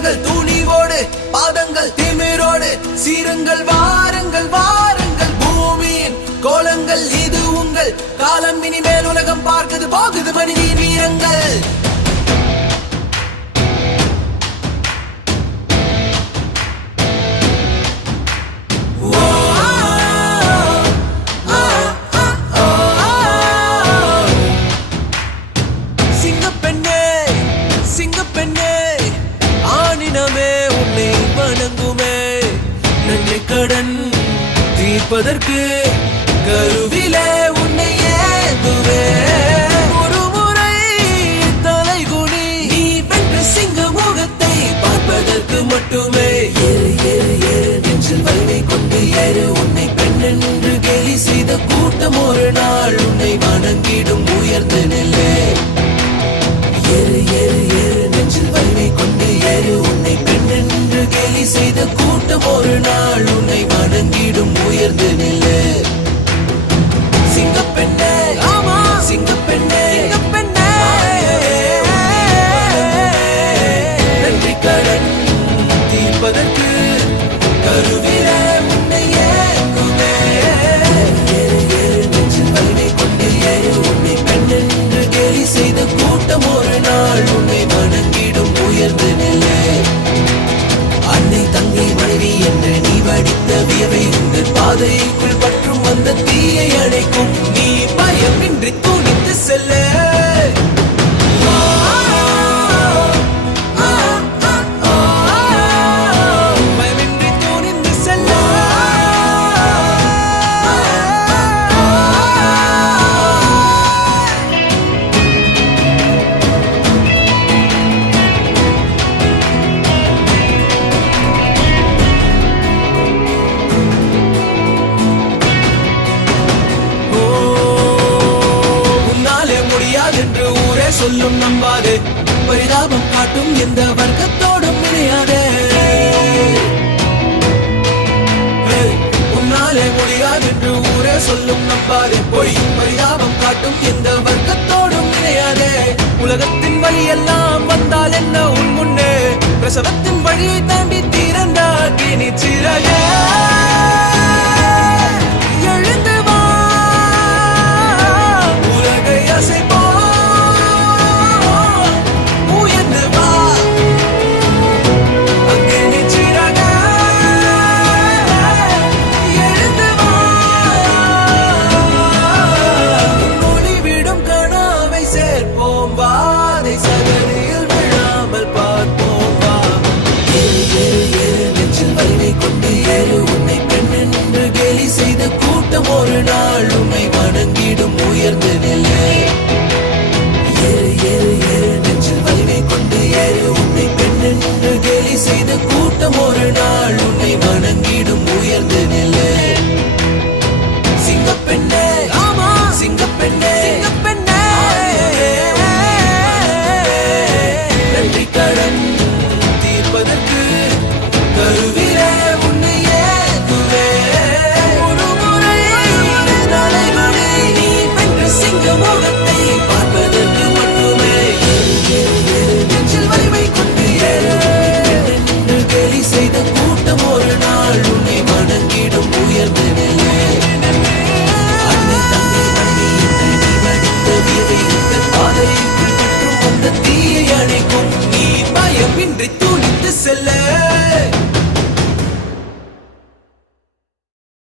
கால்கள் துணிவோடு பாதங்கள் திமிரோடு சீருங்கள் வாருங்கள் வாருங்கள் பூமியின் கோலங்கள் இது உங்கள் காலம் இனிமேல் உலகம் பார்க்குது போகுது மனிதன் வீரங்கள் கடன் தீர்ப்பதற்கு கருவிலே உன்னை ஏந்துவே ஒரு முறை தலைகுனி நீ வென்ற சிங்க முகத்தை பார்ப்பதற்கு மட்டுமே ஏறு ஏறு ஏறு நெஞ்சில் வலிமை கொண்டு ஏறு உன்னை பெண் என்று கேலி செய்த கூட்டம் ஒரு நாள் உன்னை வணங்கிடும் உயர்ந்த நிலை ஏறு ஏறு ஏறு நெஞ்சில் வலிமை கொண்டு ஏறு உன்னை பெண் என்று கேலி செய்த கூட்டம் ஒரு நாள் உன்னை வணங்கிடும் உயர்ந்த நிலை சிங்கப்பெண்ணே ஆமா சிங்கப்பெண்ணே சிங்கப்பெண்ணே நன்றி கடன் தீர்ப்பதற்கு கருவிலே உன்னை ஏங்குமே ஏறு ஏறு நெஞ்சில் வலிமை கொண்டு ஏறு உன்னை பெண் என்று கேலி செய்த கூட்டம் ஒரு நாள் உன்னை வணங்கிடும் உயர்ந்த நிலை அன்னை தங்கை மனைவி என்று நீ வடித்த வியவை உங்கள் பாதைக்குள் பற்றும் வந்த தீயை அணைக்கும் நீ பயமின்றி துணிந்து செல்ல பயமின்றி துணிந்து செல்ல என்று ஊரே சொல்லும் நம்பாது பரிதாபம் காட்டும் எந்த வர்க்கத்தோடும் இணையாதே உன்னாலே முடியாது என்று ஊரே சொல்லும் நம்பாது பொய் பரிதாபம் காட்டும் எந்த வர்க்கத்தோடும் இணையாதே உலகத்தின் வழி எல்லாம் வந்தால் என்ன உன் முன்னே பிரசவத்தின் வழியை தாண்டி திறந்தாக்கி நிச்சிறகே எழுந்து வா உலகை அசைப்போ ஒரு நாள் உன்னை வணங்கிடும் உயர்ந்த நிலை ஏறு ஏறு ஏறு நெஞ்சில் வலிமை கொண்டு ஏறு உன்னை பெண் என்று கேலி செய்த கூட்டம் ஒரு நாள் உன்னை வணங்கிடும் உயர்ந்த நிலை சிங்கப்பெண்ணே ஆமா சிங்கப்பெண்ணே சிங்கப்பெண்ணே நன்றி கடன் தீர்ப்பதற்கு கருவிலே உன்னை ஏந்துவே முகத்தை பார்ப்பதற்கு மட்டுமே நெஞ்சில் வலிமை கொண்டு ஏறு என்று கேலி செய்த கூட்டம் ஒரு நாள் உன்னை வணங்கிடும் உயர்ந்த நிலை அன்னை தங்கை மனைவி என்று நீ வடித்த வியவை உங்கள் பாதைக்குள் மற்றும் அந்த தீயை அணைக்கும் நீ பயமின்றி துணிந்து செல்ல